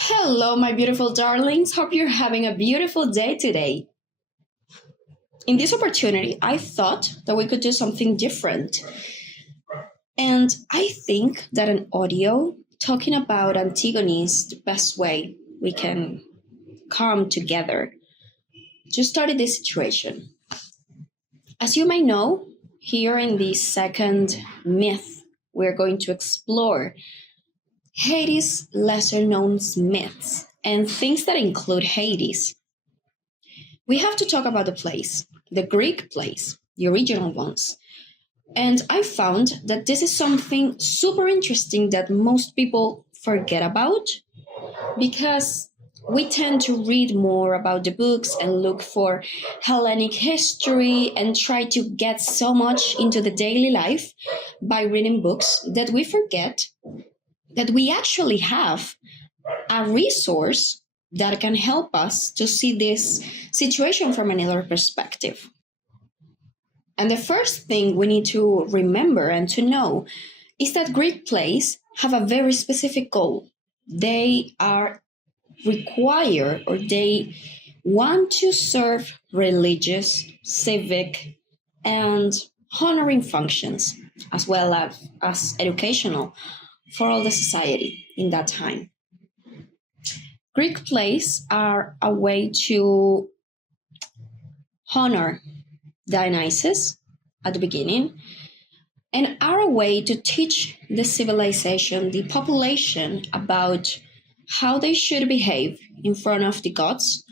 Hello, my beautiful darlings. Hope you're having a beautiful day today. In this opportunity, I thought that we could do something different. And I think that an audio talking about Antigone is the best way we can come together to study this situation. As you may know, here in the second myth, we're going to explore Hades' lesser known myths and things that include Hades. We have to talk about the plays, the Greek plays, the original ones. And I found that this is something super interesting that most people forget about because we tend to read more about the books and look for Hellenic history and try to get so much into the daily life by reading books that we forget that we actually have a resource that can help us to see this situation from another perspective. And the first thing we need to remember and to know is that Greek plays have a very specific goal. They are required or they want to serve religious, civic, and honoring functions, as well as educational for all the society in that time. Greek plays are a way to honor Dionysus at the beginning and are a way to teach the civilization, the population, about how they should behave in front of the gods,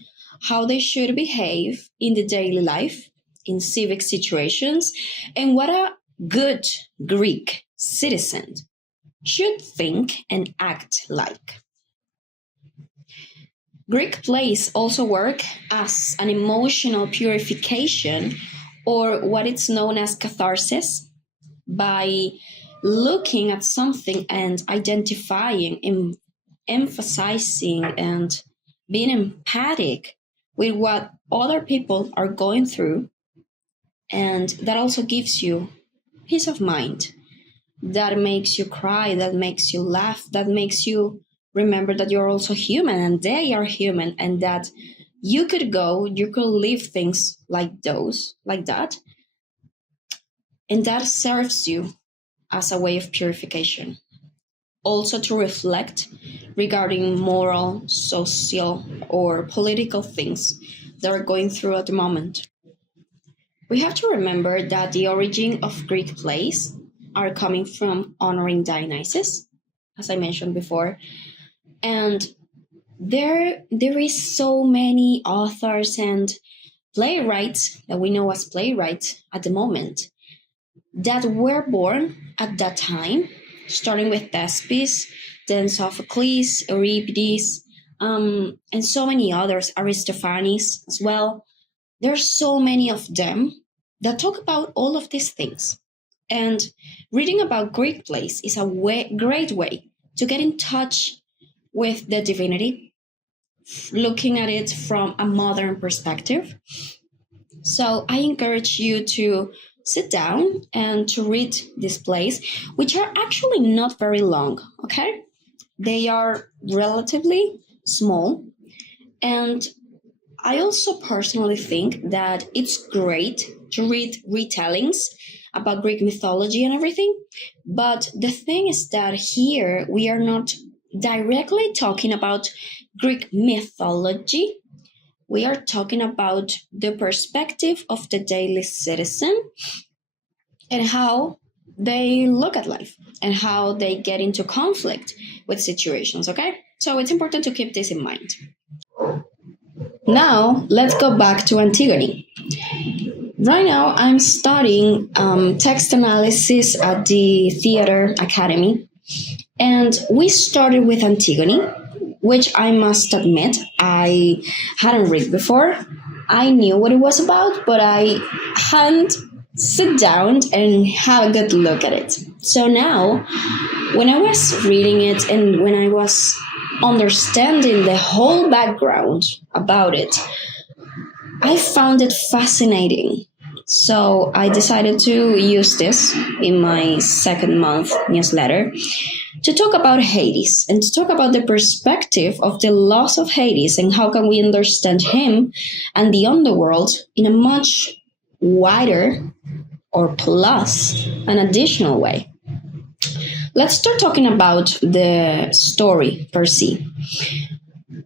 how they should behave in the daily life, in civic situations, and what a good Greek citizen should think and act like. Greek plays also work as an emotional purification or what is known as catharsis by looking at something and identifying, emphasizing, and being empathic with what other people are going through. And that also gives you peace of mind. That makes you cry, that makes you laugh, that makes you remember that you're also human and they are human and that you could live things like that. And that serves you as a way of purification. Also to reflect regarding moral, social, or political things that are going through at the moment. We have to remember that the origin of Greek plays are coming from honoring Dionysus, as I mentioned before, and there is so many authors and playwrights that we know as playwrights at the moment that were born at that time, starting with Thespis, then Sophocles, Euripides, and so many others, Aristophanes as well. There's so many of them that talk about all of these things. And reading about Greek plays is a great way to get in touch with the divinity, looking at it from a modern perspective. So I encourage you to sit down and to read these plays, which are actually not very long, okay? They are relatively small. And I also personally think that it's great to read retellings about Greek mythology and everything. But the thing is that here we are not directly talking about Greek mythology. We are talking about the perspective of the daily citizen and how they look at life and how they get into conflict with situations, okay? So it's important to keep this in mind. Now, let's go back to Antigone. Right now, I'm studying text analysis at the Theater Academy, and we started with Antigone, which I must admit I hadn't read before. I knew what it was about, but I hadn't sit down and have a good look at it. So now, when I was reading it and when I was understanding the whole background about it, I found it fascinating. So I decided to use this in my second month newsletter. to talk about Hades and to talk about the perspective of the loss of Hades and how can we understand him and the underworld in a much wider or plus an additional way. Let's start talking about the story per se.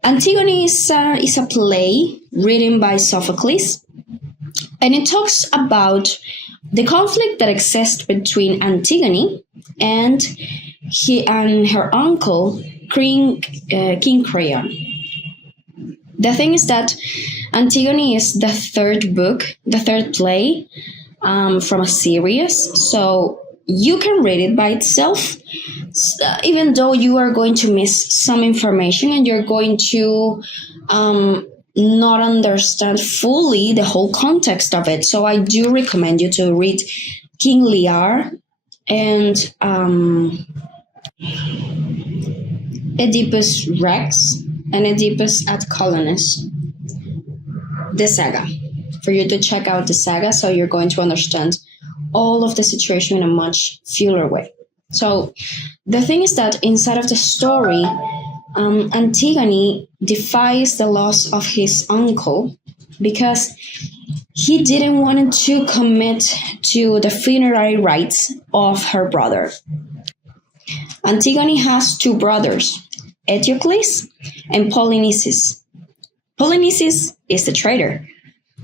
Antigone is a play written by Sophocles, and it talks about the conflict that exists between Antigone and her uncle King Creon. The thing is that Antigone is the third play from a series, so you can read it by itself, even though you are going to miss some information and you're going to not understand fully the whole context of it. So I do recommend you to read King Lear and Oedipus Rex and Oedipus at Colonus, the saga, for you to check out the saga, so you're going to understand all of the situation in a much fuller way. So the thing is that inside of the story, Antigone defies the loss of his uncle because he didn't want to commit to the funerary rites of her brother. Antigone has two brothers, Eteocles and Polynices. Polynices is the traitor.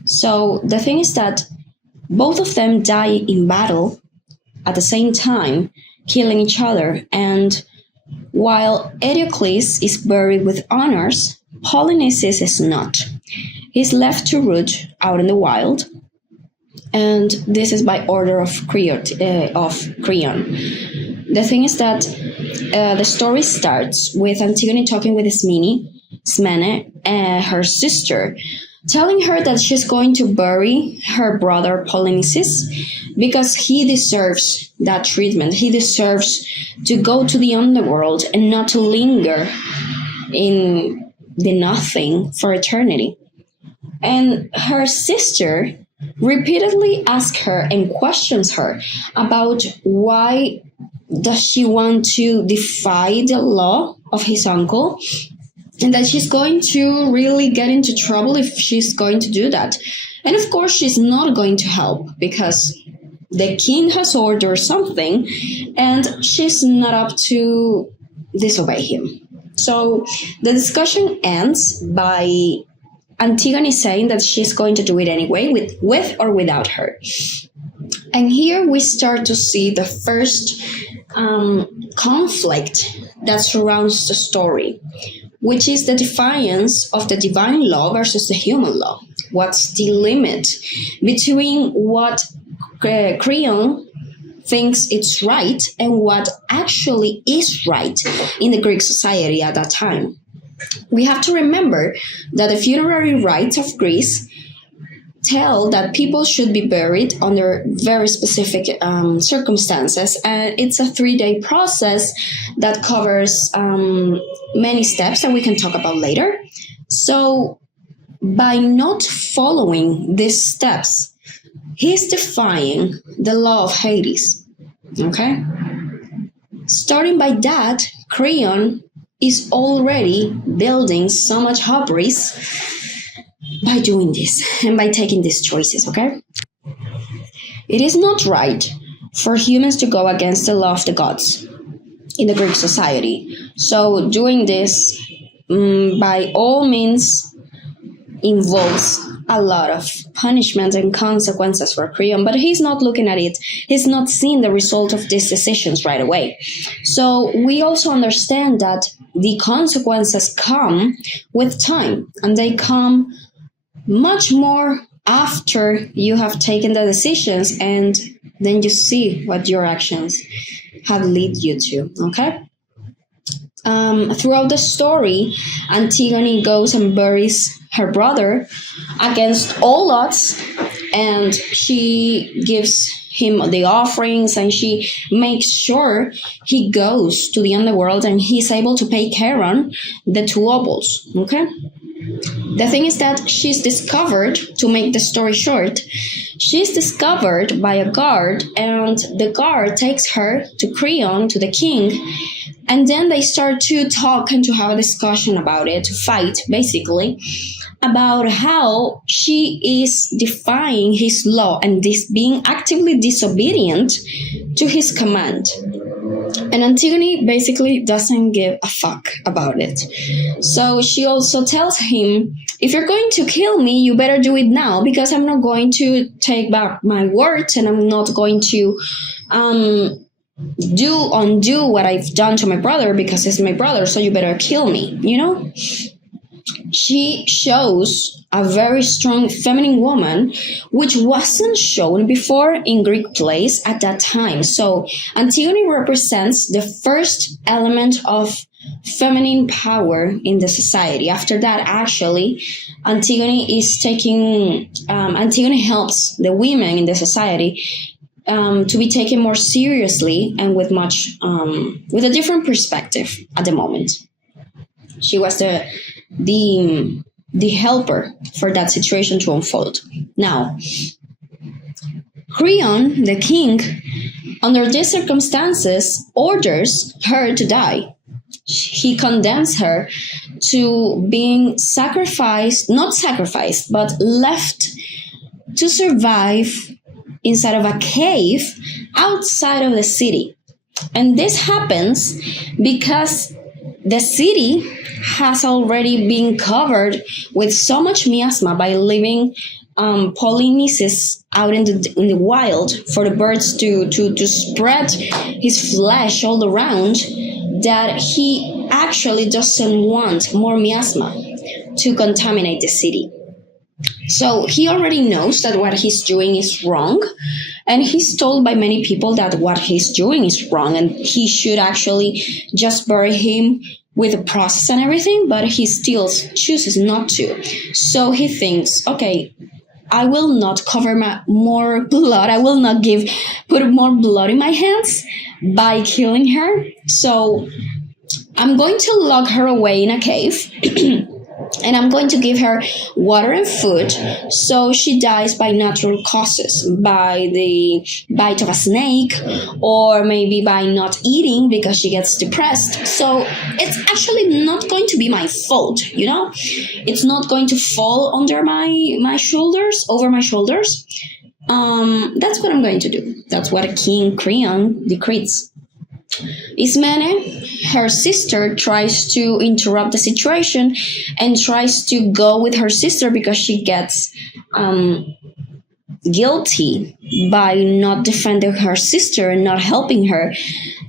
So the thing is that both of them die in battle at the same time, killing each other. And while Eteocles is buried with honors, Polynices is not. He's left to rot out in the wild, and this is by order of Creon. The thing is that the story starts with Antigone talking with Ismene, her sister, telling her that she's going to bury her brother Polynices because he deserves that treatment. He deserves to go to the underworld and not to linger in the nothing for eternity. And her sister repeatedly asks her and questions her about why does she want to defy the law of his uncle, and that she's going to really get into trouble if she's going to do that. And of course, she's not going to help because the king has ordered something and she's not up to disobey him. So the discussion ends by Antigone saying that she's going to do it anyway, with or without her. And here we start to see the first conflict that surrounds the story, which is the defiance of the divine law versus the human law. What's the limit between what Creon thinks it's right and what actually is right in the Greek society at that time? We have to remember that the funerary rites of Greece tell that people should be buried under very specific circumstances, and it's a 3-day process that covers many steps that we can talk about later. So by not following these steps, he's defying the law of Hades. Okay? Starting by that, Creon is already building so much hubris by doing this and by taking these choices, okay? It is not right for humans to go against the law of the gods in the Greek society. So doing this by all means involves a lot of punishment and consequences for Creon, but he's not looking at it. He's not seeing the result of these decisions right away. So we also understand that the consequences come with time, and they come much more after you have taken the decisions and then you see what your actions have led you to, okay? Throughout the story, Antigone goes and buries her brother against all odds, and she gives him the offerings and she makes sure he goes to the underworld and he's able to pay Charon the 2 obols, okay? The thing is that she's discovered, to make the story short, she's discovered by a guard, and the guard takes her to Creon, to the king, And then they start to talk and to have a discussion about it, to fight basically, about how she is defying his law and being actively disobedient to his command. And Antigone basically doesn't give a fuck about it. So she also tells him, if you're going to kill me, you better do it now, because I'm not going to take back my words, and I'm not going to undo what I've done to my brother, because he's my brother, so you better kill me, you know? She shows a very strong feminine woman, which wasn't shown before in Greek plays at that time. So Antigone represents the first element of feminine power in the society. After that, actually, Antigone helps the women in the society to be taken more seriously and with a different perspective at the moment. She was the helper for that situation to unfold. Now, Creon, the king, under these circumstances, orders her to die. He condemns her to being not sacrificed, but left to survive inside of a cave outside of the city. And this happens because the city has already been covered with so much miasma by leaving pollinices out in the wild for the birds to spread his flesh all around, that he actually doesn't want more miasma to contaminate the city. So he already knows that what he's doing is wrong, and he's told by many people that what he's doing is wrong, and he should actually just bury him with the process and everything, but he still chooses not to. So he thinks, okay, I will not cover more blood. I will not put more blood in my hands by killing her. So I'm going to lock her away in a cave. And I'm going to give her water and food, so she dies by natural causes, by the bite of a snake, or maybe by not eating because she gets depressed. So it's actually not going to be my fault, you know? It's not going to fall under my shoulders, over my shoulders. That's what I'm going to do. That's what King Creon decrees. Ismene, her sister, tries to interrupt the situation and tries to go with her sister because she gets guilty by not defending her sister and not helping her.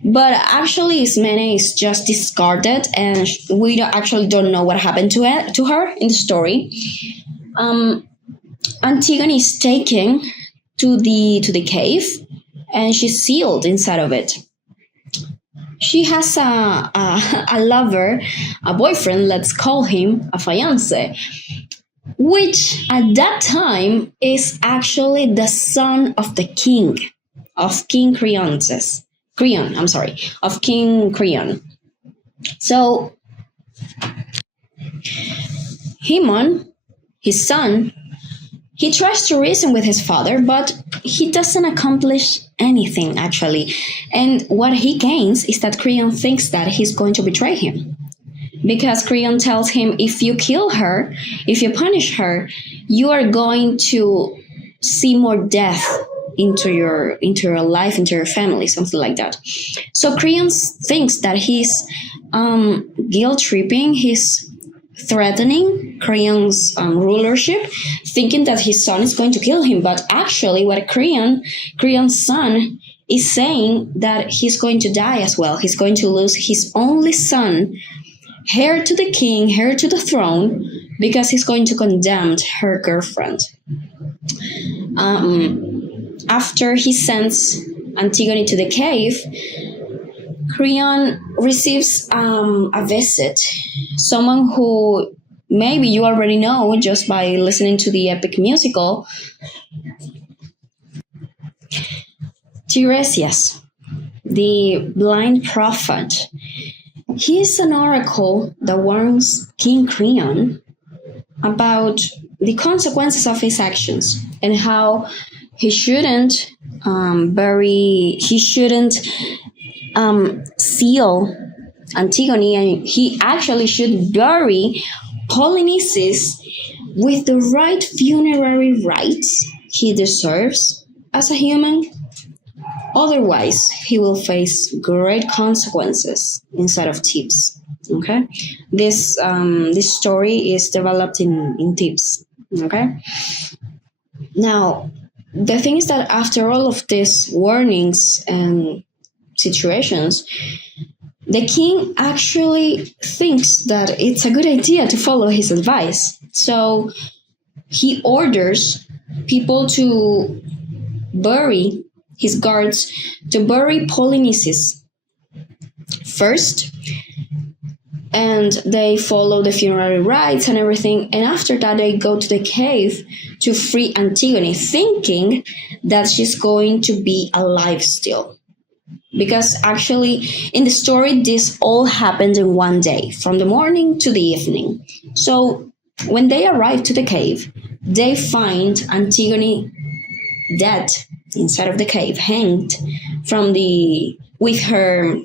But actually, Ismene is just discarded, and we actually don't know what happened to her in the story. Antigone is taken to the cave, and she's sealed inside of it. She has a lover, a boyfriend, let's call him a fiancé, which at that time is actually the son of the king, of King Creon, of King Creon. So Himon, his son, he tries to reason with his father, but he doesn't accomplish anything, actually. And what he gains is that Creon thinks that he's going to betray him. Because Creon tells him, if you kill her, if you punish her, you are going to see more death into your life, into your family, something like that. So Creon thinks that he's guilt-tripping, he's threatening Creon's rulership, thinking that his son is going to kill him. But actually, what Creon's son is saying, that he's going to die as well. He's going to lose his only son, heir to the king, heir to the throne, because he's going to condemn her girlfriend. After he sends Antigone to the cave, Creon receives a visit, someone who maybe you already know just by listening to the epic musical, Tiresias, the blind prophet. He is an oracle that warns King Creon about the consequences of his actions and how he shouldn't seal Antigone, and he actually should bury Polynices with the right funerary rites he deserves as a human. Otherwise, he will face great consequences instead of tips. Okay, this story is developed in tips. Okay, now the thing is that after all of these warnings and situations, the king actually thinks that it's a good idea to follow his advice. So he orders people to bury his guards to bury Polynices first, and they follow the funerary rites and everything. And after that, they go to the cave to free Antigone, thinking that she's going to be alive still. Because actually, in the story, this all happened in one day, from the morning to the evening. So when they arrive to the cave, they find Antigone dead inside of the cave, hanged from the with her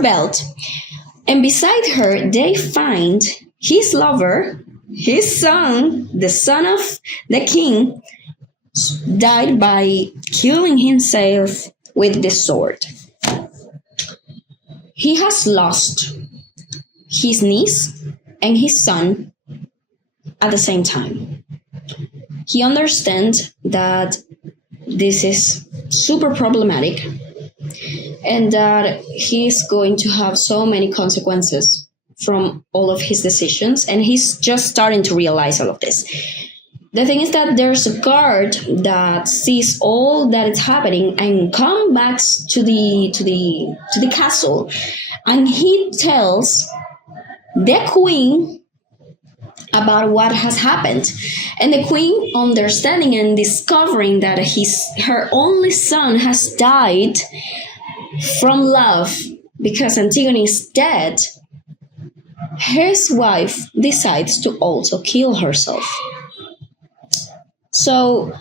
belt, and beside her they find his lover, his son, the son of the king, died by killing himself with the sword. He has lost his niece and his son at the same time. He understands that this is super problematic and that he's going to have so many consequences from all of his decisions, and he's just starting to realize all of this. The thing is that there's a guard that sees all that is happening and comes back to the castle, and he tells the queen about what has happened. And the queen, understanding and discovering that her only son has died from love because Antigone is dead, his wife decides to also kill herself. So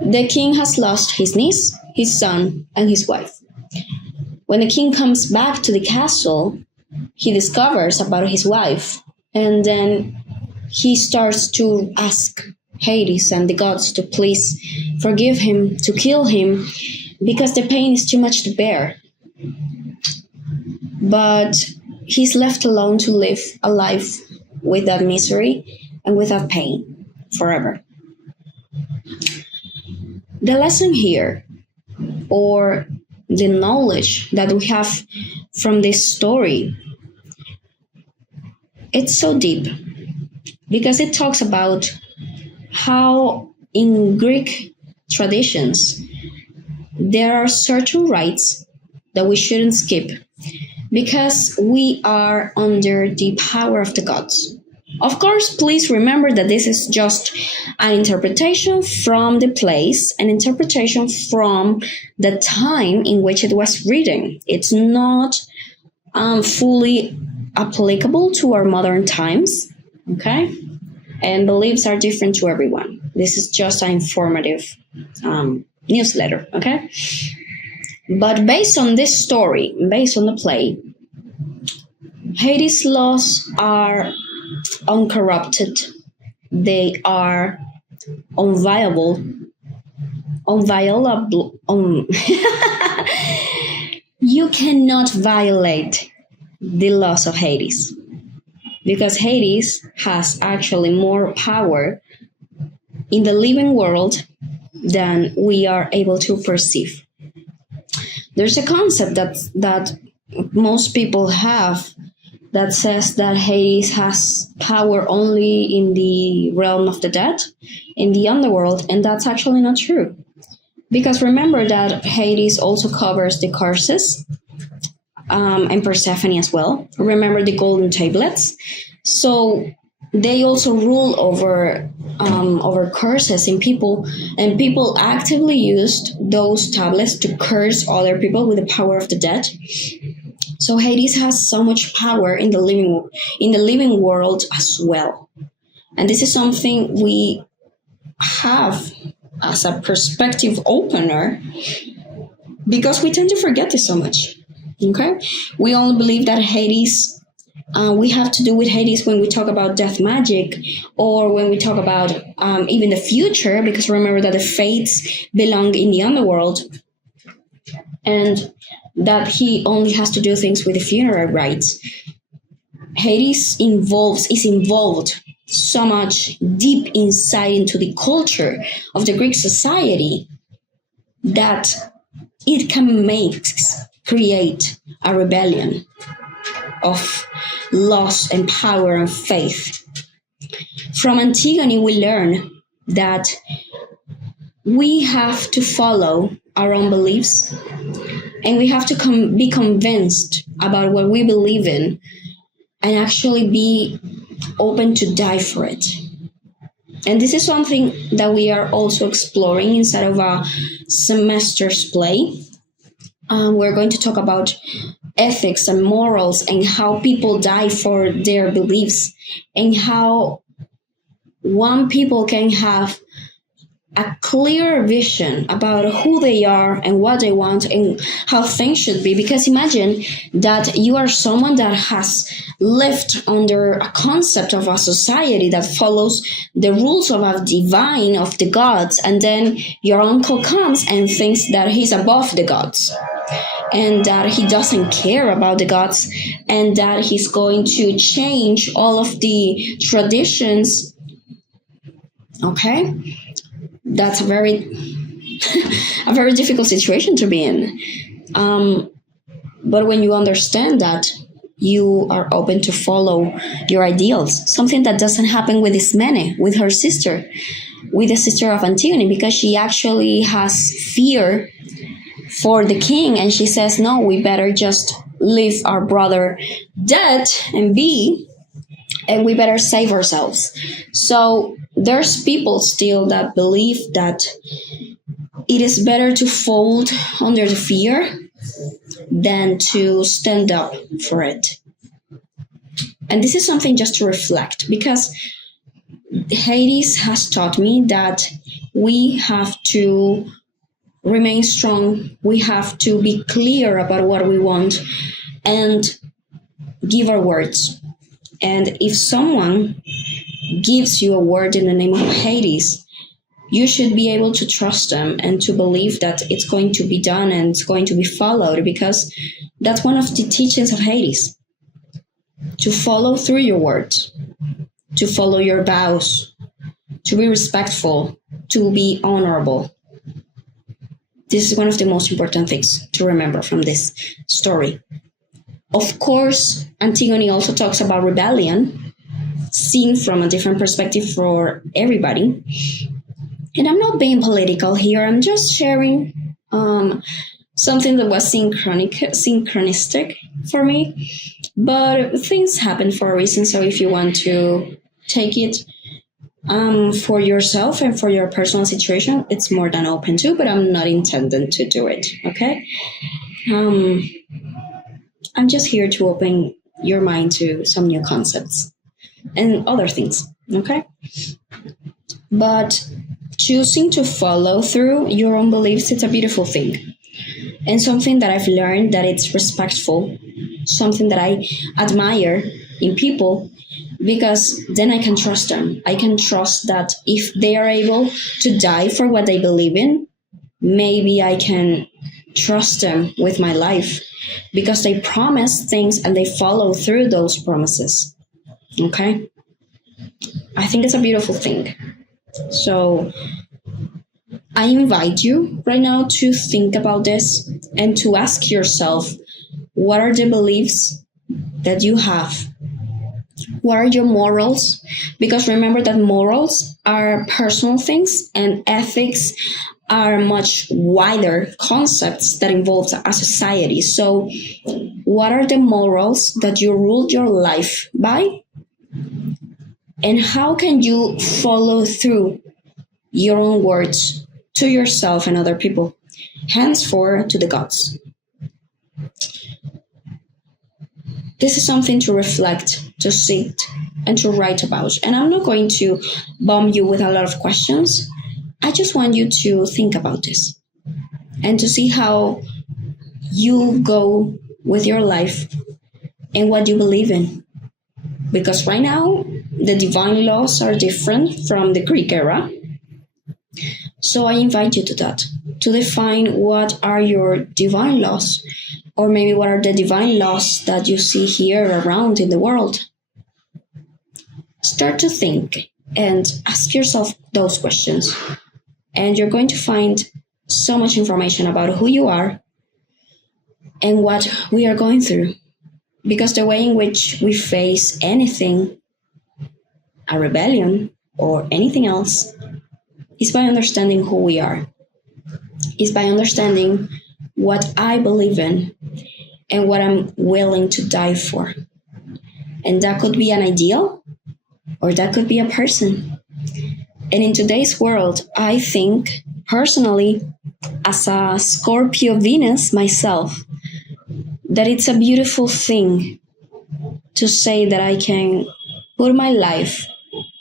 the king has lost his niece, his son, and his wife. When the king comes back to the castle, he discovers about his wife, and then he starts to ask Hades and the gods to please forgive him, to kill him, because the pain is too much to bear. But he's left alone to live a life with that misery and with that pain forever. The lesson here, or the knowledge that we have from this story, it's so deep because it talks about how in Greek traditions there are certain rites that we shouldn't skip because we are under the power of the gods. Of course, please remember that this is just an interpretation from the place, an interpretation from the time in which it was written. It's not fully applicable to our modern times, okay? And beliefs are different to everyone. This is just an informative newsletter, okay? But based on this story, based on the play, Hades' laws are uncorrupted. They are unviolable. You cannot violate the laws of Hades because Hades has actually more power in the living world than we are able to perceive. There's a concept that most people have that says that Hades has power only in the realm of the dead, in the underworld, and that's actually not true. Because remember that Hades also covers the curses, and Persephone as well. Remember the golden tablets? So they also rule over curses in people, and people actively used those tablets to curse other people with the power of the dead. So Hades has so much power in the living world as well. And this is something we have as a perspective opener because we tend to forget this so much. Okay, we only believe that Hades. We have to do with Hades when we talk about death magic, or when we talk about even the future, because remember that the fates belong in the underworld, and that he only has to do things with the funeral rites. Hades is involved so much deep inside into the culture of the Greek society that it can create a rebellion of loss and power and faith. From Antigone, we learn that we have to follow our own beliefs, and we have to be convinced about what we believe in, and actually be open to die for it. And this is something that we are also exploring inside of a semester's play. We're going to talk about ethics and morals, and how people die for their beliefs, and how one people can have a clear vision about who they are and what they want and how things should be. Because imagine that you are someone that has lived under a concept of a society that follows the rules of a divine, of the gods, and then your uncle comes and thinks that he's above the gods, and that he doesn't care about the gods, and that he's going to change all of the traditions. Okay, that's a very a very difficult situation to be in. But when you understand that, you are open to follow your ideals. Something that doesn't happen with Ismene, with her sister, with the sister of Antigone, because she actually has fear for the king, and she says, no, we better just leave our brother dead and we better save ourselves. So there's people still that believe that it is better to fold under the fear than to stand up for it. And this is something just to reflect, because Hades has taught me that we have to remain strong. We have to be clear about what we want and give our words. And if someone gives you a word in the name of Hades, you should be able to trust them and to believe that it's going to be done and it's going to be followed, because that's one of the teachings of Hades. To follow through your words, to follow your vows, to be respectful, to be honorable. This is one of the most important things to remember from this story. Of course, Antigone also talks about rebellion, seen from a different perspective for everybody. And I'm not being political here. I'm just sharing something that was synchronistic for me. But things happen for a reason. So if you want to take it for yourself and for your personal situation, it's more than open to, but I'm not intending to do it. Okay. I'm just here to open your mind to some new concepts and other things. Okay. But choosing to follow through your own beliefs, it's a beautiful thing. And something that I've learned that it's respectful, something that I admire in people, because then I can trust them. I can trust that if they are able to die for what they believe in, maybe I can trust them with my life, because they promise things and they follow through those promises. Okay? I think it's a beautiful thing. So I invite you right now to think about this and to ask yourself, what are the beliefs that you have? What are your morals? Because remember that morals are personal things and ethics are much wider concepts that involve a society. So what are the morals that you rule your life by? And how can you follow through your own words to yourself and other people, henceforth to the gods? This is something to reflect, to sit, and to write about. And I'm not going to bomb you with a lot of questions. I just want you to think about this and to see how you go with your life and what you believe in. Because right now, the divine laws are different from the Greek era. So I invite you to that, to define what are your divine laws, or maybe what are the divine laws that you see here around in the world. Start to think and ask yourself those questions. And you're going to find so much information about who you are and what we are going through. Because the way in which we face anything, a rebellion or anything else, is by understanding who we are, is by understanding what I believe in and what I'm willing to die for. And that could be an ideal or that could be a person. And in today's world, I think personally, as a Scorpio Venus myself, that it's a beautiful thing to say that I can put my life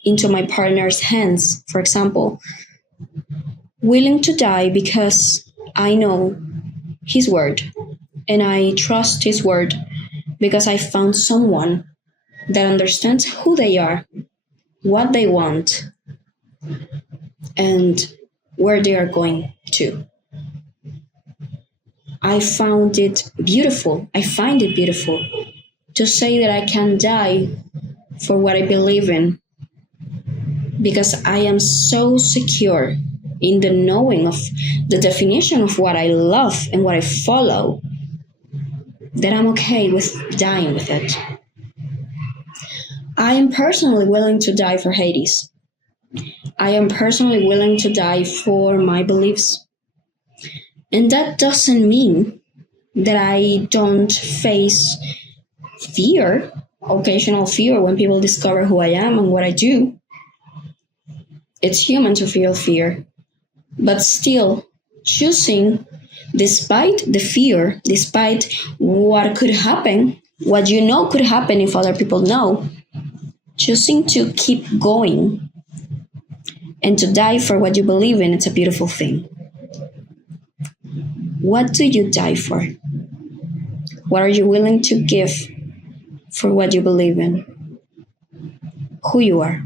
into my partner's hands, for example, willing to die because I know his word and I trust his word because I found someone that understands who they are, what they want, and where they are going to. I found it beautiful. I find it beautiful to say that I can die for what I believe in because I am so secure in the knowing of the definition of what I love and what I follow that I'm okay with dying with it. I am personally willing to die for Hades. I am personally willing to die for my beliefs. And that doesn't mean that I don't face fear, occasional fear when people discover who I am and what I do. It's human to feel fear. But still, choosing, despite the fear, despite what could happen, what you know could happen if other people know, choosing to keep going and to die for what you believe in, it's a beautiful thing. What do you die for? What are you willing to give for what you believe in? Who you are.